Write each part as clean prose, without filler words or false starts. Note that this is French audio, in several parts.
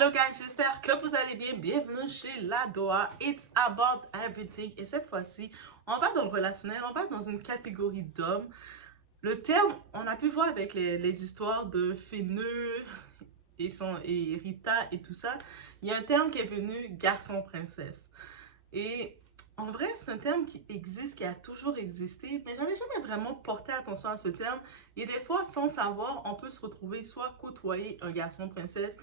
Allô guys, j'espère que vous allez bien. Bienvenue chez Ladoa. It's about everything. Et cette fois-ci, on va dans le relationnel, on va dans une catégorie d'hommes. Le terme, on a pu voir avec les histoires de Féneu et Rita et tout ça. Il y a un terme qui est venu garçon-princesse. Et en vrai, c'est un terme qui existe, qui a toujours existé, mais j'avais jamais vraiment porté attention à ce terme. Et des fois, sans savoir, on peut se retrouver soit côtoyer un garçon-princesse,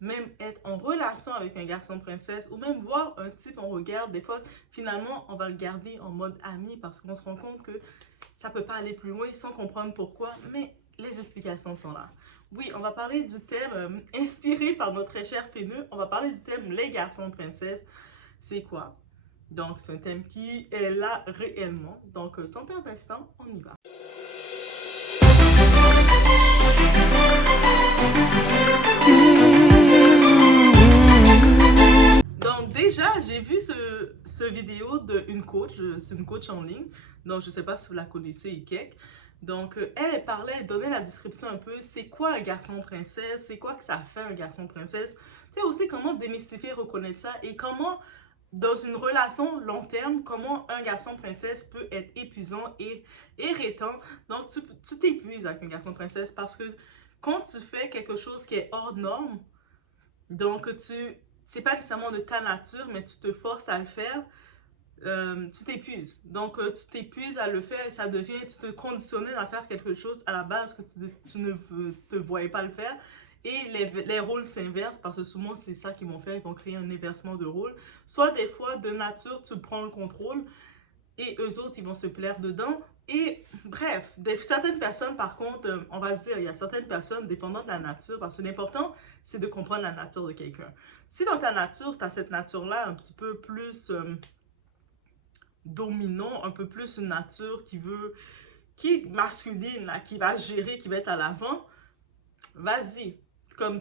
même être en relation avec un garçon princesse ou même voir un type on regarde, des fois finalement on va le garder en mode ami parce qu'on se rend compte que ça peut pas aller plus loin sans comprendre pourquoi, mais les explications sont là. Oui, on va parler du thème inspiré par notre très cher Féneu, on va parler du thème les garçons princesses. C'est quoi? Donc c'est un thème qui est là réellement, donc sans perdre d'instant, on y va. Donc déjà, j'ai vu ce vidéo d'une coach, c'est une coach en ligne, donc je ne sais pas si vous la connaissez, Ikek. Donc elle parlait, elle donnait la description un peu, c'est quoi un garçon princesse, c'est quoi que ça fait un garçon princesse, tu sais aussi comment démystifier, reconnaître ça et comment dans une relation long terme, comment un garçon princesse peut être épuisant et irritant. Donc tu t'épuises avec un garçon princesse parce que quand tu fais quelque chose qui est hors norme, donc c'est pas nécessairement de ta nature, mais tu te forces à le faire, tu t'épuises. Donc, tu t'épuises à le faire et ça devient, tu te conditionnais à faire quelque chose à la base que tu ne te voyais pas le faire. Et les rôles s'inversent parce que souvent, c'est ça qu'ils vont faire, ils vont créer un inversement de rôle. Soit des fois, de nature, tu prends le contrôle et eux autres, ils vont se plaire dedans. Et bref, certaines personnes, par contre, on va se dire, il y a certaines personnes dépendantes de la nature, parce que l'important, c'est de comprendre la nature de quelqu'un. Si dans ta nature, tu as cette nature-là un petit peu plus dominant, un peu plus une nature qui est masculine, là, qui va gérer, qui va être à l'avant, vas-y,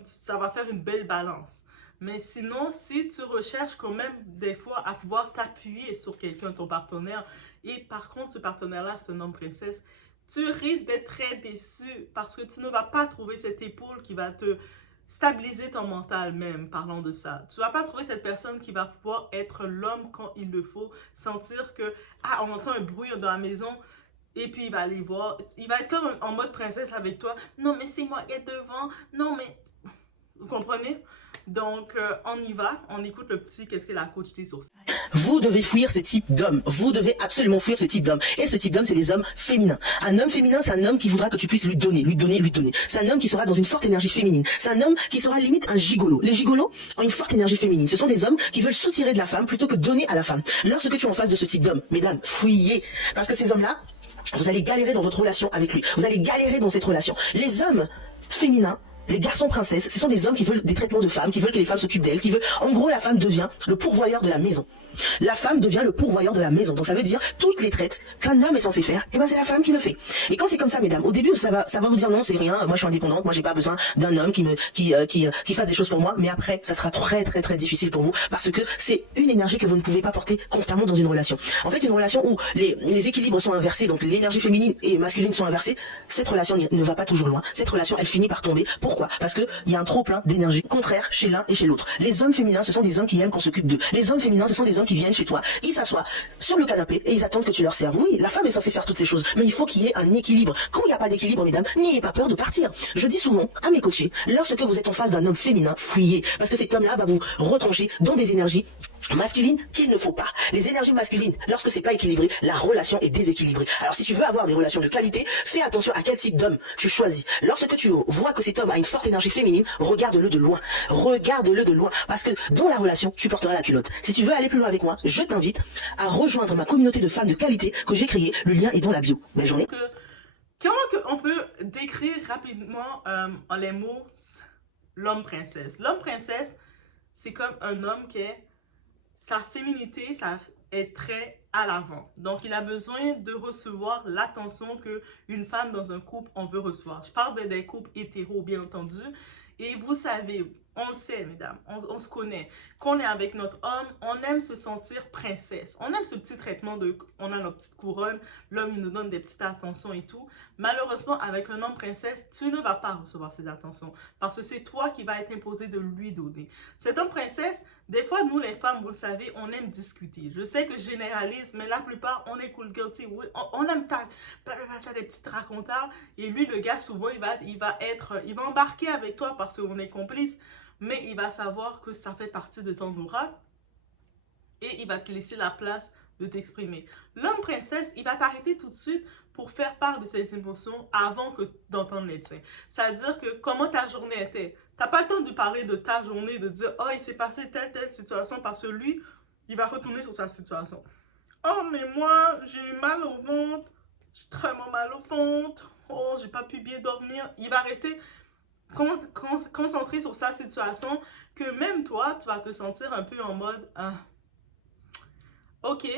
ça va faire une belle balance. Mais sinon, si tu recherches quand même des fois à pouvoir t'appuyer sur quelqu'un, ton partenaire, et par contre ce partenaire-là c'est un homme princesse, tu risques d'être très déçu parce que tu ne vas pas trouver cette épaule qui va te stabiliser ton mental même, parlant de ça. Tu ne vas pas trouver cette personne qui va pouvoir être l'homme quand il le faut, sentir que, ah, on entend un bruit dans la maison, et puis il va aller voir, il va être comme en mode princesse avec toi. Non mais c'est moi qui est devant, non mais... Vous comprenez? Donc on y va, on écoute le petit, qu'est-ce que la coach dit sur ça. Vous devez fuir ce type d'homme. Vous devez absolument fuir ce type d'homme. Et ce type d'homme, c'est des hommes féminins. Un homme féminin, c'est un homme qui voudra que tu puisses lui donner, lui donner, lui donner. C'est un homme qui sera dans une forte énergie féminine. C'est un homme qui sera limite un gigolo. Les gigolos ont une forte énergie féminine. Ce sont des hommes qui veulent soutirer de la femme plutôt que donner à la femme. Lorsque tu es en face de ce type d'homme, mesdames, fuyez. Parce que ces hommes-là, vous allez galérer dans votre relation avec lui. Vous allez galérer dans cette relation. Les hommes féminins, les garçons princesses, ce sont des hommes qui veulent des traitements de femmes, qui veulent que les femmes s'occupent d'elles, qui veulent... En gros, la femme devient le pourvoyeur de la maison. La femme devient le pourvoyeur de la maison. Donc ça veut dire toutes les traites qu'un homme est censé faire, et ben c'est la femme qui le fait. Et quand c'est comme ça, mesdames, au début ça va vous dire non, c'est rien, moi je suis indépendante, moi j'ai pas besoin d'un homme qui fasse des choses pour moi, mais après ça sera très très très difficile pour vous parce que c'est une énergie que vous ne pouvez pas porter constamment dans une relation. En fait, une relation où les équilibres sont inversés, donc l'énergie féminine et masculine sont inversées, cette relation ne va pas toujours loin. Cette relation, elle finit par tomber. Pourquoi? Parce que il y a un trop plein d'énergie contraire chez l'un et chez l'autre. Les hommes féminins, ce sont des hommes qui aiment qu'on s'occupe d'eux. Les hommes féminins, ce sont des hommes qui viennent chez toi, ils s'assoient sur le canapé et ils attendent que tu leur serves. Oui, la femme est censée faire toutes ces choses, mais il faut qu'il y ait un équilibre. Quand il n'y a pas d'équilibre, mesdames, n'ayez pas peur de partir. Je dis souvent à mes coachés, lorsque vous êtes en face d'un homme féminin, fuyez, parce que cet homme-là va vous retrancher dans des énergies masculines qu'il ne faut pas. Les énergies masculines, lorsque c'est pas équilibré, la relation est déséquilibrée. Alors si tu veux avoir des relations de qualité, fais attention à quel type d'homme tu choisis. Lorsque tu vois que cet homme a une forte énergie féminine, regarde-le de loin. Regarde-le de loin, parce que dans la relation, tu porteras la culotte. Si tu veux aller plus loin avec moi, je t'invite à rejoindre ma communauté de femmes de qualité que j'ai créée. Le lien est dans la bio. Belle journée. Comment on peut décrire rapidement en les mots l'homme princesse? L'homme princesse, c'est comme un homme qui est... Sa féminité, ça est très à l'avant. Donc, il a besoin de recevoir l'attention qu'une femme dans un couple, on veut recevoir. Je parle des couples hétéros, bien entendu. Et vous savez, On le sait, mesdames, on se connaît. Quand on est avec notre homme, on aime se sentir princesse. On aime ce petit traitement de... On a nos petites couronnes, l'homme, il nous donne des petites attentions et tout. Malheureusement, avec un homme princesse, tu ne vas pas recevoir ces attentions parce que c'est toi qui vas être imposé de lui donner. Cet homme princesse, des fois, nous, les femmes, vous le savez, on aime discuter. Je sais que je généralise, mais la plupart, on est cool guilty. Oui, on aime faire des petites racontards. Et lui, le gars, souvent, il va embarquer avec toi parce qu'on est complice. Mais il va savoir que ça fait partie de ton aura et il va te laisser la place de t'exprimer. L'homme princesse, il va t'arrêter tout de suite pour faire part de ses émotions avant que d'entendre les tiens. C'est-à-dire que comment ta journée était. T'as pas le temps de parler de ta journée, de dire « Oh, il s'est passé telle situation » parce que lui, il va retourner sur sa situation. « Oh, mais moi, j'ai eu mal au ventre, j'ai très mal au ventre, oh, j'ai pas pu bien dormir. » Il va rester concentré sur sa situation que même toi, tu vas te sentir un peu en mode ok.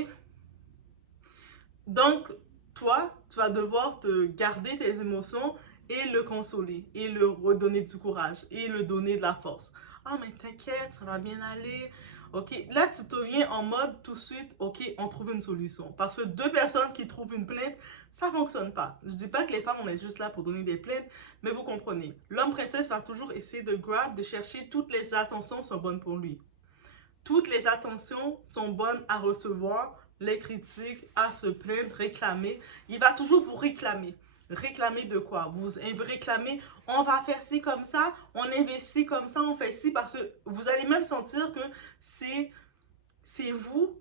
Donc, toi, tu vas devoir te garder tes émotions et le consoler et le redonner du courage et le donner de la force. Ah, mais t'inquiète, ça va bien aller. Ok, là, tu te viens en mode tout de suite, ok, on trouve une solution. Parce que deux personnes qui trouvent une plainte, ça fonctionne pas. Je dis pas que les femmes, on est juste là pour donner des plaintes, mais vous comprenez. L'homme princesse va toujours essayer de grab, de chercher toutes les attentions sont bonnes pour lui. Toutes les attentions sont bonnes à recevoir, les critiques, à se plaindre, réclamer. Il va toujours vous réclamer. Réclamer de quoi? Vous réclamez, on va faire ci comme ça, on investit comme ça, on fait ci, parce que vous allez même sentir que c'est vous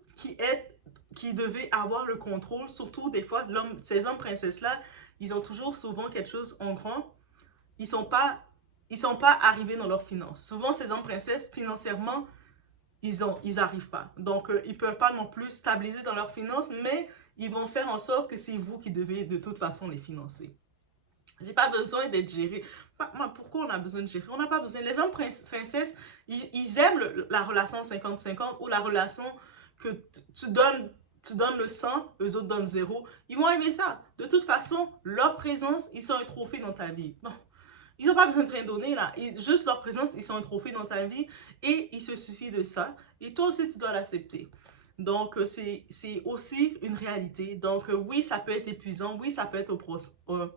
qui devez avoir le contrôle. Surtout des fois, ces hommes princesses-là, ils ont toujours souvent quelque chose en grand. Ils sont pas arrivés dans leurs finances. Souvent, ces hommes princesses, financièrement, ils arrivent pas. Donc, ils peuvent pas non plus stabiliser dans leurs finances, mais ils vont faire en sorte que c'est vous qui devez de toute façon les financer. J'ai pas besoin d'être géré. Pourquoi on a besoin de gérer? On n'a pas besoin. Les hommes princesses, ils aiment la relation 50-50 ou la relation que tu donnes le 100, eux autres donnent 0. Ils vont aimer ça. De toute façon, leur présence, ils sont un trophée dans ta vie. Bon, ils n'ont pas besoin de rien donner là. Juste leur présence, ils sont un trophée dans ta vie et il se suffit de ça. Et toi aussi, tu dois l'accepter. Donc, c'est aussi une réalité. Donc, oui, ça peut être épuisant. Oui, ça peut être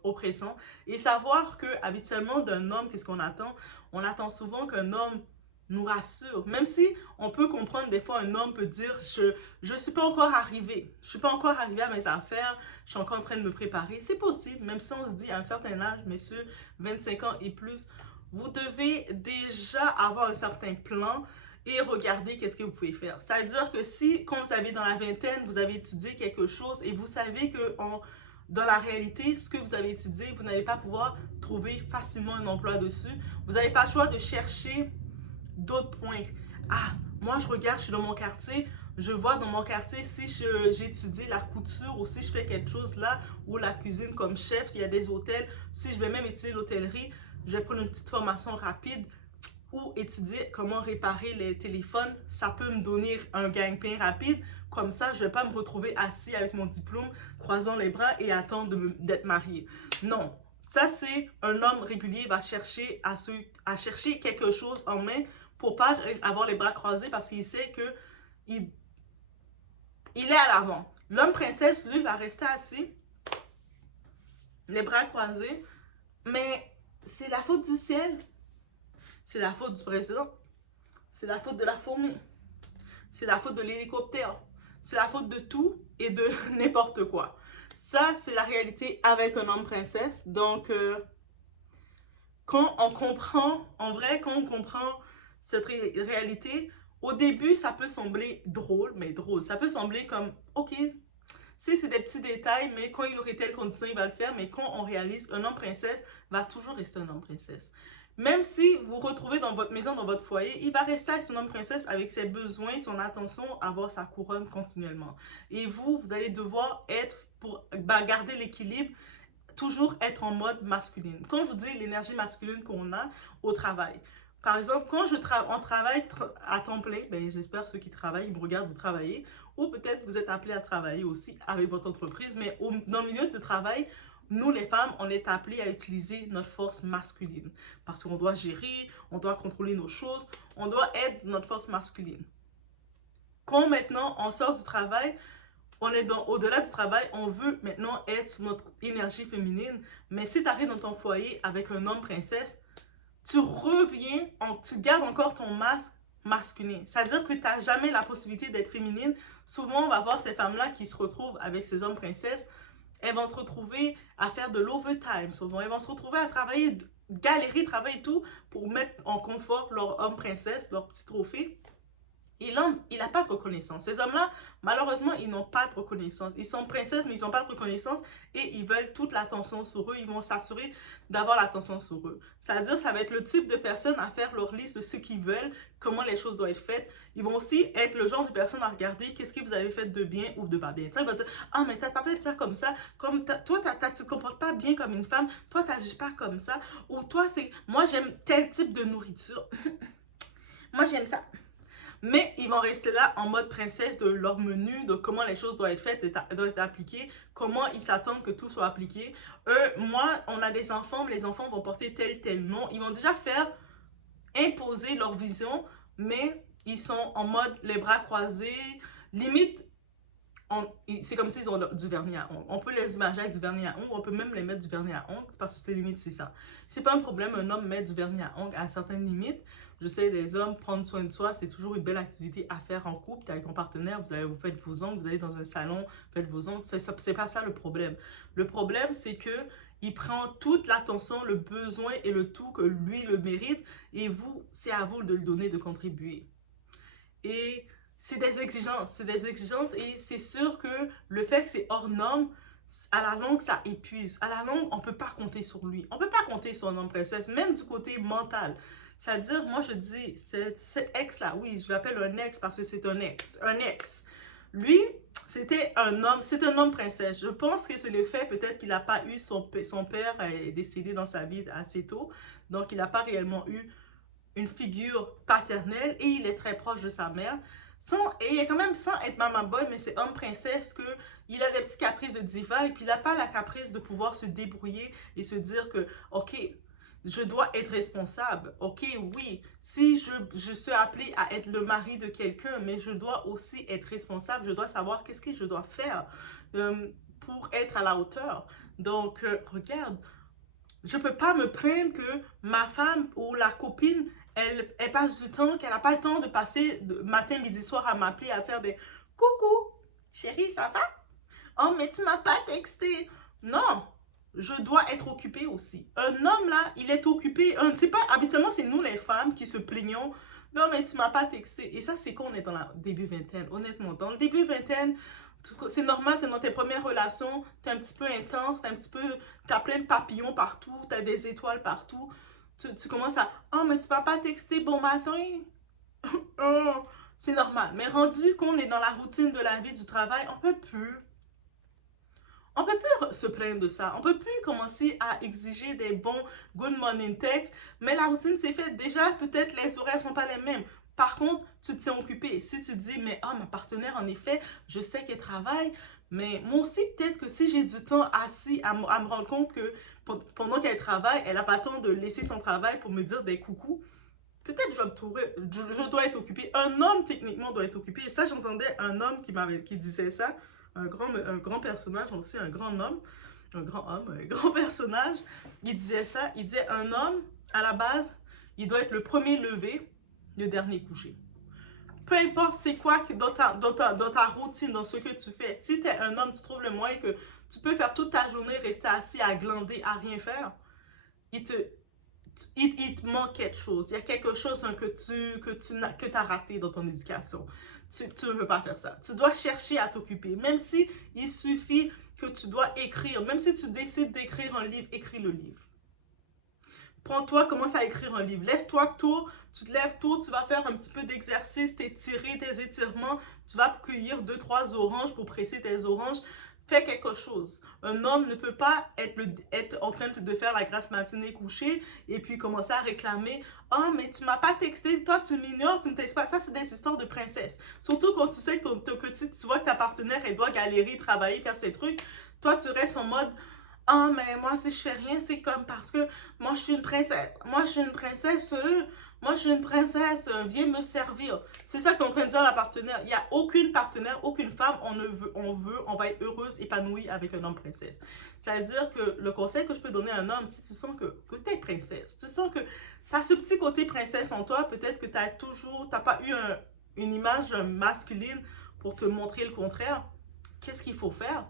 oppressant. Et savoir que habituellement, d'un homme, qu'est-ce qu'on attend? On attend souvent qu'un homme nous rassure. Même si on peut comprendre, des fois, un homme peut dire « Je ne suis pas encore arrivé. Je ne suis pas encore arrivé à mes affaires. Je suis encore en train de me préparer. » C'est possible. Même si on se dit à un certain âge, messieurs, 25 ans et plus, vous devez déjà avoir un certain plan et regardez qu'est-ce que vous pouvez faire. C'est-à-dire que si, quand vous avez dans la vingtaine, vous avez étudié quelque chose et vous savez que dans la réalité, ce que vous avez étudié, vous n'allez pas pouvoir trouver facilement un emploi dessus. Vous n'avez pas le choix de chercher d'autres points. Ah, moi je regarde, je suis dans mon quartier, je vois dans mon quartier si j'étudie la couture ou si je fais quelque chose là, ou la cuisine comme chef, il y a des hôtels, si je vais même étudier l'hôtellerie, je vais prendre une petite formation rapide ou étudier comment réparer les téléphones, ça peut me donner un gagne-pain rapide. Comme ça, je ne vais pas me retrouver assis avec mon diplôme, croisant les bras et attendre d'être marié. Non, ça c'est un homme régulier va chercher à chercher quelque chose en main pour pas avoir les bras croisés parce qu'il sait que il est à l'avant. L'homme princesse, lui, va rester assis, les bras croisés, mais c'est la faute du ciel. C'est la faute du président. C'est la faute de la fourmi. C'est la faute de l'hélicoptère. C'est la faute de tout et de n'importe quoi. Ça, c'est la réalité avec un homme princesse. Donc, quand on comprend, en vrai, quand on comprend cette réalité, au début, ça peut sembler drôle, mais drôle. Ça peut sembler comme, ok, si c'est des petits détails, mais quand il aurait telle condition, il va le faire. Mais quand on réalise qu'un homme princesse va toujours rester un homme princesse. Même si vous retrouvez dans votre maison, dans votre foyer, il va rester avec son homme princesse avec ses besoins, son attention, avoir sa couronne continuellement. Et vous allez devoir être, pour garder l'équilibre, toujours être en mode masculine. Quand je vous dis l'énergie masculine qu'on a au travail. Par exemple, quand on travaille à temps plein, ben, j'espère ceux qui travaillent, ils me regardent, vous travaillez, ou peut-être vous êtes appelé à travailler aussi avec votre entreprise, mais dans le milieu de travail, nous les femmes, on est appelées à utiliser notre force masculine. Parce qu'on doit gérer, on doit contrôler nos choses, on doit être notre force masculine. Quand maintenant on sort du travail, on est au-delà du travail, on veut maintenant être sur notre énergie féminine. Mais si tu arrives dans ton foyer avec un homme princesse, tu reviens, tu gardes encore ton masque masculin. C'est-à-dire que tu n'as jamais la possibilité d'être féminine. Souvent, on va voir ces femmes-là qui se retrouvent avec ces hommes princesses. Elles vont se retrouver à faire de l'overtime souvent. Elles vont se retrouver à travailler, galérer, travailler tout pour mettre en confort leur homme princesse, leur petit trophée. Et l'homme, il n'a pas de reconnaissance. Ces hommes-là, malheureusement, ils n'ont pas de reconnaissance. Ils sont princesses, mais ils n'ont pas de reconnaissance et ils veulent toute l'attention sur eux. Ils vont s'assurer d'avoir l'attention sur eux. C'est-à-dire, ça va être le type de personnes à faire leur liste de ce qu'ils veulent, comment les choses doivent être faites. Ils vont aussi être le genre de personnes à regarder qu'est-ce que vous avez fait de bien ou de pas bien. Ils vont dire, ah, mais t'as pas fait ça comme ça. Comme toi, tu te comportes pas bien comme une femme. Toi, tu n'agis pas comme ça. Ou toi, c'est, moi, j'aime tel type de nourriture. Moi, j'aime ça. Mais ils vont rester là en mode princesse de leur menu, de comment les choses doivent être faites, doivent être appliquées, comment ils s'attendent que tout soit appliqué. Moi, on a des enfants, mais les enfants vont porter tel nom. Ils vont déjà faire imposer leur vision, mais ils sont en mode les bras croisés. Limite, c'est comme s'ils ont du vernis à ongles. On peut les imaginer avec du vernis à ongles, on peut même les mettre du vernis à ongles, parce que c'est limite, c'est ça. C'est pas un problème, un homme met du vernis à ongles à certaines limites. Je sais, les hommes, prendre soin de soi, c'est toujours une belle activité à faire en couple. Avec ton partenaire, vous faites vos ongles, vous allez dans un salon, vous faites vos ongles. C'est pas ça le problème. Le problème, c'est que il prend toute l'attention, le besoin et le tout que lui le mérite. Et vous, c'est à vous de le donner, de contribuer. Et c'est des exigences et c'est sûr que le fait que c'est hors norme, à la longue, ça épuise. À la longue, on ne peut pas compter sur lui. On ne peut pas compter sur un homme princesse, même du côté mental. C'est-à-dire, moi, je dis, cet ex-là, oui, je l'appelle un ex parce que c'est un ex. Un ex. Lui, c'est un homme princesse. Je pense que c'est le fait peut-être qu'il n'a pas eu son père est décédé dans sa vie assez tôt. Donc, il n'a pas réellement eu une figure paternelle et il est très proche de sa mère. Et il est quand même, sans être maman boy, mais c'est homme princesse que il a des petits caprices de diva et puis il n'a pas la caprice de pouvoir se débrouiller et se dire que, ok, je dois être responsable. Ok, oui, si je suis appelée à être le mari de quelqu'un, mais je dois aussi être responsable. Je dois savoir qu'est-ce que je dois faire pour être à la hauteur. Donc, regarde, je ne peux pas me plaindre que ma femme ou la copine, elle passe du temps, qu'elle n'a pas le temps de passer matin, midi, soir à m'appeler, à faire des « Coucou, chérie, ça va? Oh, mais tu m'as pas texté. » Non, je dois être occupée aussi. Un homme, là, il est occupé. Habituellement, c'est nous, les femmes, qui se plaignons. Non, mais tu m'as pas texté. Et ça, c'est quand on est dans le début vingtaine. Honnêtement, dans le début vingtaine, c'est normal, tu es dans tes premières relations, tu es un petit peu intense, tu as plein de papillons partout, tu as des étoiles partout. Tu commences à « Oh, mais tu m'as pas texté bon matin? » Oh, c'est normal. Mais rendu qu'on est dans la routine de la vie, du travail, on peut plus. On peut plus se plaindre de ça. On peut plus commencer à exiger des bons good morning texts. Mais la routine, c'est fait. Déjà, peut-être les horaires sont pas les mêmes. Par contre, tu te tiens occupé. Si tu te dis, mais ma partenaire, en effet, je sais qu'elle travaille, mais moi aussi, peut-être que si j'ai du temps assis à me rendre compte que pendant qu'elle travaille, elle n'a pas le temps de laisser son travail pour me dire des coucous, peut-être je dois être occupée. Un homme, techniquement, doit être occupé. Ça, j'entendais un homme qui disait ça, un grand personnage, aussi un grand homme, un grand personnage, il disait ça, il disait un homme, à la base, il doit être le premier levé, le dernier couché. Peu importe c'est quoi dans ta routine, dans ce que tu fais, si tu es un homme, tu trouves le moyen que tu peux faire toute ta journée, rester assis à glander, à rien faire, il te manque quelque chose. Il y a quelque chose que tu as raté dans ton éducation. Tu ne peux pas faire ça. Tu dois chercher à t'occuper. Même si il suffit que tu dois écrire, même si tu décides d'écrire un livre, écris le livre. Prends-toi, commence à écrire un livre. Lève-toi tôt, tu te lèves tôt, tu vas faire un petit peu d'exercice, t'étirer, tes étirements, tu vas cueillir 2-3 oranges pour presser tes oranges. Fais quelque chose. Un homme ne peut pas être en train de faire la grasse matinée couchée et puis commencer à réclamer « Ah, mais tu m'as pas texté, toi tu m'ignores, tu me textes pas. » Ça, c'est des histoires de princesse. Surtout quand tu sais que tu vois que ta partenaire, elle doit galérer, travailler, faire ses trucs. Toi, tu restes en mode Ah, mais moi, si je fais rien, c'est comme parce que moi, je suis une princesse. Moi, je suis une princesse, viens me servir. C'est ça que tu es en train de dire à la partenaire. Il n'y a aucune partenaire, aucune femme, on va être heureuse, épanouie avec un homme princesse. C'est-à-dire que le conseil que je peux donner à un homme, si tu sens que tu es princesse, tu sens que tu as ce petit côté princesse en toi, peut-être que t'as pas eu une image masculine pour te montrer le contraire, qu'est-ce qu'il faut faire?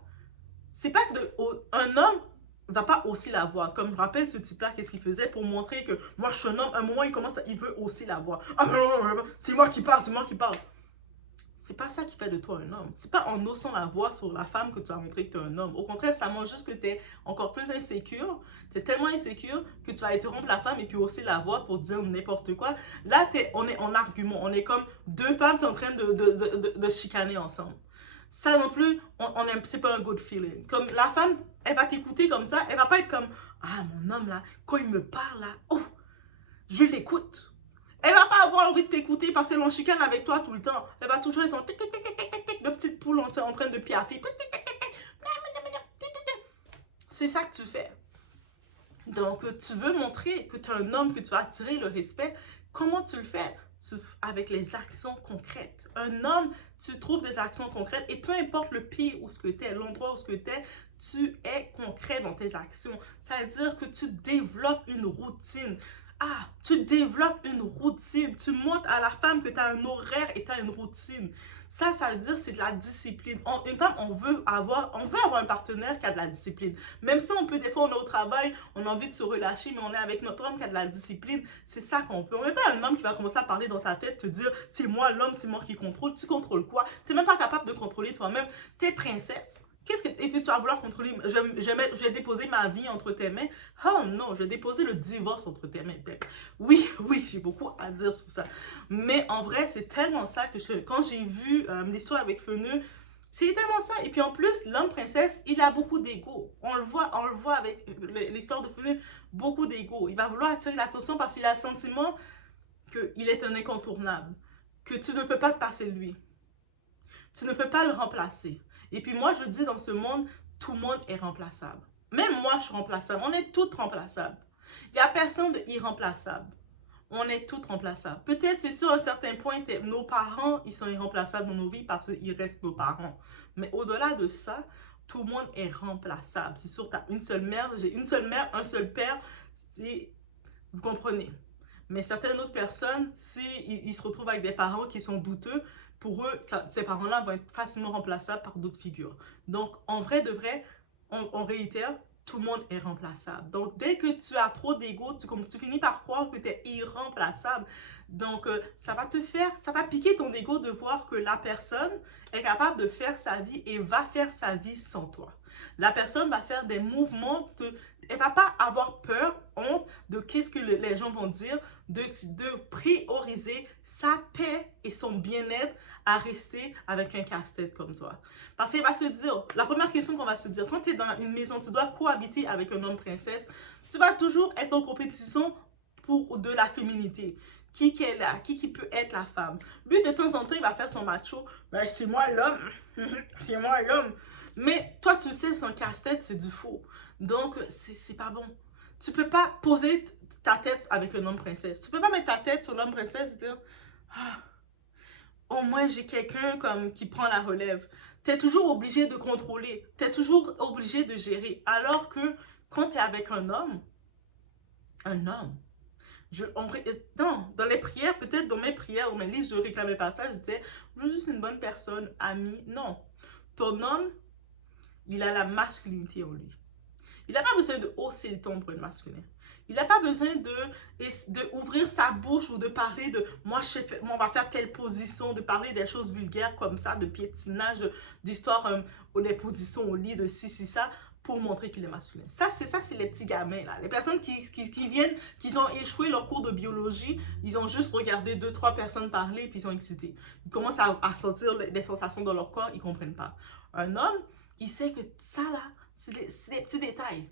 C'est pas que un homme va pas hausser la voix. Comme je rappelle ce type-là, qu'est-ce qu'il faisait pour montrer que moi je suis un homme. À un moment, il veut hausser la voix. Ah non, c'est moi qui parle, c'est moi qui parle. C'est pas ça qui fait de toi un homme. C'est pas en haussant la voix sur la femme que tu as montré que tu es un homme. Au contraire, ça montre juste que tu es encore plus insécure. Tu es tellement insécure que tu vas interrompre la femme et puis hausser la voix pour dire n'importe quoi. Là, on est en argument. On est comme deux femmes qui sont en train de chicaner ensemble. Ça non plus, c'est pas un good feeling. Comme la femme, elle va t'écouter comme ça, elle va pas être comme ah, mon homme là, quand il me parle là, oh, je l'écoute. Elle va pas avoir envie de t'écouter parce qu'elle en chicane avec toi tout le temps. Elle va toujours être en tic tic tic tic tic tic de petite poule en train de piaffer. C'est ça que tu fais. Donc, tu veux montrer que tu es un homme, que tu vas attirer le respect. Comment tu le fais? Avec les actions concrètes. Un homme, tu trouves des actions concrètes et peu importe le pays où ce que tu es, l'endroit où ce que tu es concret dans tes actions. Ça veut dire que tu développes une routine. Ah, tu développes une routine. Tu montres à la femme que tu as un horaire et tu as une routine. Ça veut dire c'est de la discipline. Une femme, on veut avoir un partenaire qui a de la discipline. Même si on peut, des fois, on est au travail, on a envie de se relâcher, mais on est avec notre homme qui a de la discipline. C'est ça qu'on veut. On n'est pas un homme qui va commencer à parler dans ta tête, te dire, c'est moi l'homme, c'est moi qui contrôle. Tu contrôles quoi? Tu n'es même pas capable de contrôler toi-même. Tu es princesse. Et puis tu vas vouloir contrôler, je vais déposer ma vie entre tes mains. Oh non, je vais déposer le divorce entre tes mains. Oui, oui, j'ai beaucoup à dire sur ça. Mais en vrai, c'est tellement ça que quand j'ai vu l'histoire avec Feneux, c'est tellement ça. Et puis en plus, l'homme princesse, il a beaucoup d'ego. On le voit avec l'histoire de Feneux, beaucoup d'ego. Il va vouloir attirer l'attention parce qu'il a le sentiment qu'il est un incontournable, que tu ne peux pas te passer de lui. Tu ne peux pas le remplacer. Et puis moi, je dis dans ce monde, tout le monde est remplaçable. Même moi, je suis remplaçable. On est toutes remplaçables. Il n'y a personne d'irremplaçable. On est toutes remplaçables. Peut-être, c'est sûr, à un certain point, nos parents, ils sont irremplaçables dans nos vies parce qu'ils restent nos parents. Mais au-delà de ça, tout le monde est remplaçable. C'est sûr, tu as une seule mère, j'ai une seule mère, un seul père. Vous comprenez. Mais certaines autres personnes, s'ils se retrouvent avec des parents qui sont douteux, pour eux, ces parents-là vont être facilement remplaçables par d'autres figures. Donc, en vrai de vrai, on réitère, tout le monde est remplaçable. Donc, dès que tu as trop d'ego, tu finis par croire que tu es irremplaçable. Donc, ça va piquer ton ego de voir que la personne est capable de faire sa vie et va faire sa vie sans toi. La personne va faire des mouvements, elle va pas avoir peur, honte de qu'est-ce que les gens vont dire, de prioriser sa paix et son bien-être à rester avec un casse-tête comme toi. Parce qu'elle va se dire, la première question qu'on va se dire, quand tu es dans une maison, tu dois cohabiter avec un homme princesse, tu vas toujours être en compétition pour de la féminité. Qui est là? Qui peut être la femme? Lui, de temps en temps, il va faire son macho. Ben, c'est moi l'homme. C'est moi l'homme. Mais toi, tu sais, son casse-tête, c'est du faux. Donc, c'est pas bon. Tu peux pas poser ta tête avec un homme princesse. Tu peux pas mettre ta tête sur l'homme princesse et dire ah, au moins j'ai quelqu'un comme qui prend la relève. Tu es toujours obligé de contrôler. Tu es toujours obligé de gérer. Alors que quand tu es avec un homme, non, dans les prières, peut-être dans mes prières, dans mes livres, je réclamais pas ça. Je disais, je suis juste une bonne personne, amie. Non. Ton homme, il a la masculinité en lui. Il n'a pas besoin de hausser le ton pour être masculin. Il n'a pas besoin de ouvrir sa bouche ou de parler de moi, on va faire telle position, de parler des choses vulgaires comme ça, de piétinage, d'histoire, ou des positions au lit, de ci, ça, pour montrer qu'il est masculin. Ça, c'est les petits gamins, là. Les personnes qui viennent, qui ont échoué leur cours de biologie, ils ont juste regardé 2-3 personnes parler, puis ils sont excités. Ils commencent à sentir des sensations dans leur corps, ils ne comprennent pas. Un homme, il sait que ça, là, c'est des petits détails.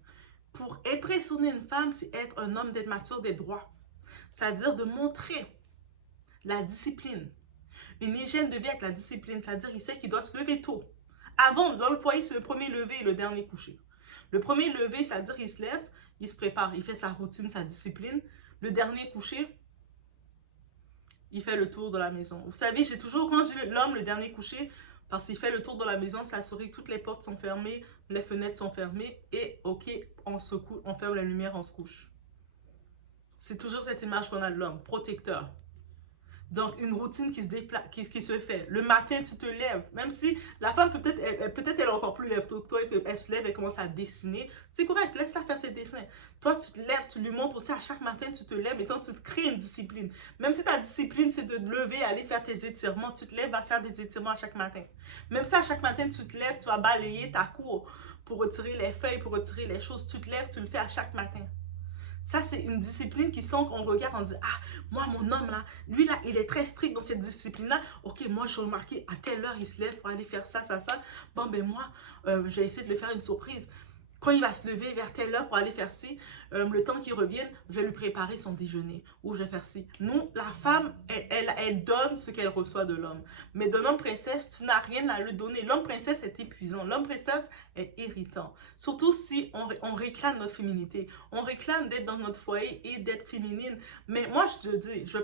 Pour impressionner une femme, c'est être un homme, d'être mature, des droits. C'est-à-dire de montrer la discipline. Une hygiène de vie avec la discipline. C'est-à-dire qu'il sait qu'il doit se lever tôt. Avant, dans le foyer, c'est le premier lever et le dernier coucher. Le premier lever, c'est-à-dire il se lève, il se prépare, il fait sa routine, sa discipline. Le dernier coucher, il fait le tour de la maison. Vous savez, j'ai toujours, quand j'ai l'homme, le dernier coucher, parce qu'il fait le tour de la maison, s'assurer que toutes les portes sont fermées, les fenêtres sont fermées, et ok, on ferme la lumière, on se couche. C'est toujours cette image qu'on a de l'homme, protecteur. Donc, une routine qui se déplace, qui se fait. Le matin, tu te lèves. Même si la femme, peut-être elle est encore plus lève tôt que toi, et qu'elle se lève et commence à dessiner. C'est correct, laisse-la faire ses dessins. Toi, tu te lèves, tu lui montres aussi à chaque matin, tu te lèves et donc tu te crées une discipline. Même si ta discipline, c'est de te lever, aller faire tes étirements, tu te lèves, va faire des étirements à chaque matin. Même si à chaque matin, tu te lèves, tu vas balayer ta cour pour retirer les feuilles, pour retirer les choses. Tu te lèves, tu le fais à chaque matin. Ça, c'est une discipline qui sent qu'on regarde, on dit, ah, moi, mon homme, là, lui, là, il est très strict dans cette discipline-là. Ok, moi, je vais remarquer, à telle heure, il se lève pour aller faire ça, ça, ça. Bon, ben moi, je vais essayer de lui faire une surprise. Quand il va se lever vers telle heure pour aller faire ci, le temps qu'il revienne, je vais lui préparer son déjeuner ou je vais faire ci. Nous, la femme, elle donne ce qu'elle reçoit de l'homme. Mais de l'homme princesse, tu n'as rien à lui donner. L'homme princesse est épuisant. L'homme princesse est irritant. Surtout si on réclame notre féminité. On réclame d'être dans notre foyer et d'être féminine. Mais moi, je te dis, je vais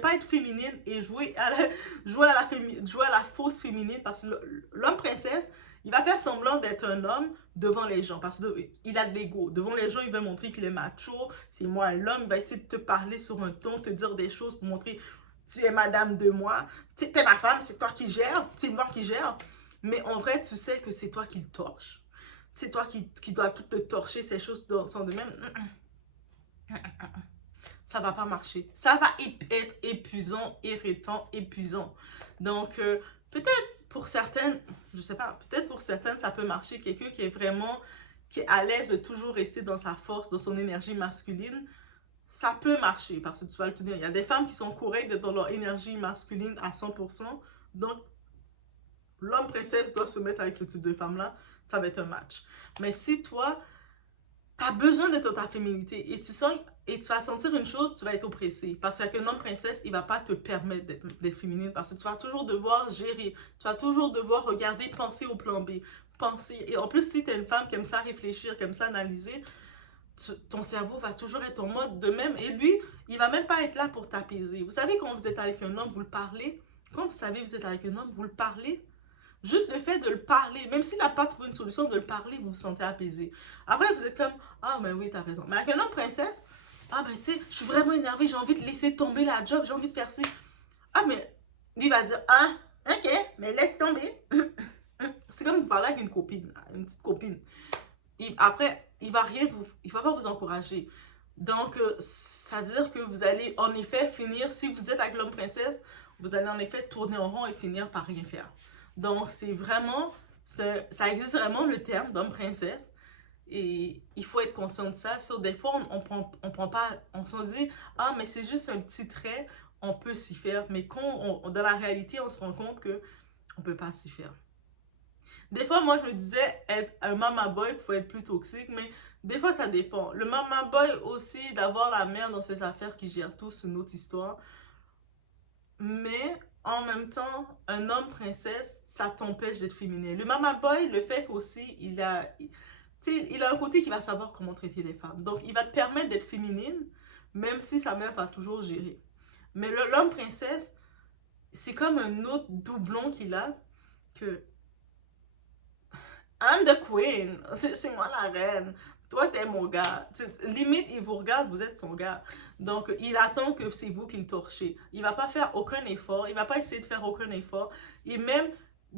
pas être féminine et jouer à la fausse féminine parce que l'homme princesse, il va faire semblant d'être un homme devant les gens parce qu'il a de l'ego. Devant les gens, il veut montrer qu'il est macho. C'est moi l'homme. Il va essayer de te parler sur un ton, te dire des choses pour montrer tu es madame de moi. T'es ma femme, c'est toi qui gères. C'est moi qui gère. Mais en vrai, tu sais que c'est toi qui le torche. C'est toi qui dois tout le torcher. Ces choses sont de même. Ça va pas marcher. Ça va être épuisant, irritant, épuisant. Donc, peut-être pour certaines, je sais pas, peut-être pour certaines, ça peut marcher. Quelqu'un qui est à l'aise de toujours rester dans sa force, dans son énergie masculine, ça peut marcher parce que tu vas le tenir. Il y a des femmes qui sont correctes dans leur énergie masculine à 100%. Donc, l'homme princesse doit se mettre avec ce type de femme-là. Ça va être un match. Mais si toi, tu as besoin d'être dans ta féminité et tu vas sentir une chose, tu vas être oppressé. Parce qu'un homme princesse, il ne va pas te permettre d'être féminine parce que tu vas toujours devoir gérer. Tu vas toujours devoir regarder, penser au plan B. Penser. Et en plus, si tu es une femme qui aime ça réfléchir, qui aime ça analyser, ton cerveau va toujours être en mode de même. Et lui, il va même pas être là pour t'apaiser. Vous savez, quand vous êtes avec un homme, vous le parlez. Quand vous savez que vous êtes avec un homme, vous le parlez. Juste le fait de le parler, même s'il n'a pas trouvé une solution, de le parler, vous vous sentez apaisé. Après, vous êtes comme, ah, mais oui, t'as raison. Mais avec un homme princesse, ah, ben, tu sais, je suis vraiment énervée, j'ai envie de laisser tomber la job, j'ai envie de faire ci. Ah, mais lui va dire, ah, ok, mais laisse tomber. C'est comme vous parlez avec une copine, une petite copine. Après, il va pas vous encourager. Donc, ça veut dire que vous allez en effet finir, si vous êtes avec l'homme princesse, vous allez en effet tourner en rond et finir par rien faire. Donc, c'est vraiment, ça existe vraiment le terme d'homme princesse. Et il faut être conscient de ça. Des fois, on prend pas, on se dit, ah, mais c'est juste un petit trait, on peut s'y faire. Mais quand dans la réalité, on se rend compte que on peut pas s'y faire. Des fois, moi, je me disais, être un mama boy pouvait être plus toxique, mais des fois, ça dépend. Le mama boy aussi, d'avoir la mère dans ses affaires qui gère tout, c'est une autre histoire. Mais en même temps, un homme princesse, ça t'empêche d'être féminin. Le mama boy, le fait qu'aussi, il a un côté qui va savoir comment traiter les femmes. Donc, il va te permettre d'être féminine, même si sa mère va toujours gérer. Mais l'homme princesse, c'est comme un autre doublon qu'il a, que I'm the queen, c'est moi la reine. Toi, t'es mon gars. Limite, il vous regarde, vous êtes son gars. Donc, il attend que c'est vous qui le torchez. Il va pas faire aucun effort. Il va pas essayer de faire aucun effort. Et il va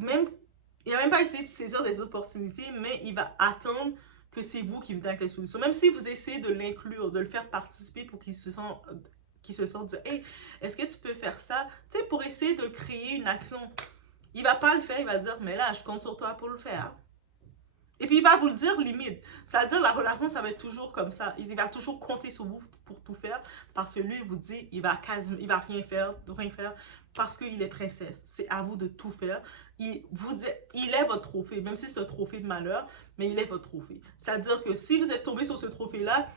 même pas essayer de saisir des opportunités, mais il va attendre que c'est vous qui venez avec les solutions. Même si vous essayez de l'inclure, de le faire participer pour qu'il se sente dire, hey, est-ce que tu peux faire ça? Tu sais, pour essayer de créer une action. Il va pas le faire, il va dire, mais là, je compte sur toi pour le faire. Et puis, il va vous le dire limite. C'est-à-dire, la relation, ça va être toujours comme ça. Il va toujours compter sur vous pour tout faire. Parce que lui, il vous dit, il va rien faire parce qu'il est princesse. C'est à vous de tout faire. Il est votre trophée. Même si c'est un trophée de malheur, mais il est votre trophée. C'est-à-dire que si vous êtes tombé sur ce trophée-là,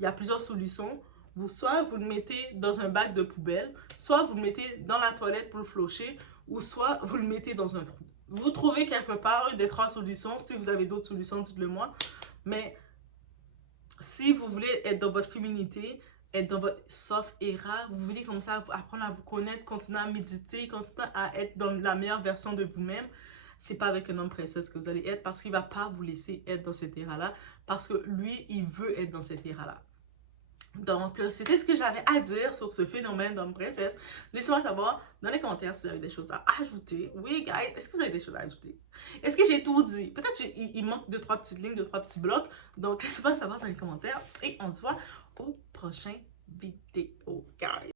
il y a plusieurs solutions. Soit vous le mettez dans un bac de poubelle, soit vous le mettez dans la toilette pour le flocher, ou soit vous le mettez dans un trou. Vous trouvez quelque part une des trois solutions. Si vous avez d'autres solutions, dites-le moi. Mais si vous voulez être dans votre féminité, être dans votre soft era, vous voulez comme ça apprendre à vous connaître, continuer à méditer, continuer à être dans la meilleure version de vous-même, c'est pas avec un homme princesse que vous allez être parce qu'il va pas vous laisser être dans cette era-là parce que lui, il veut être dans cette era-là. Donc, c'était ce que j'avais à dire sur ce phénomène d'homme princesse. Laissez-moi savoir dans les commentaires si vous avez des choses à ajouter. Oui, guys, est-ce que vous avez des choses à ajouter? Est-ce que j'ai tout dit? Peut-être qu'il manque 2-3 petites lignes, 2-3 petits blocs. Donc, laissez-moi savoir dans les commentaires. Et on se voit au prochain vidéo, guys.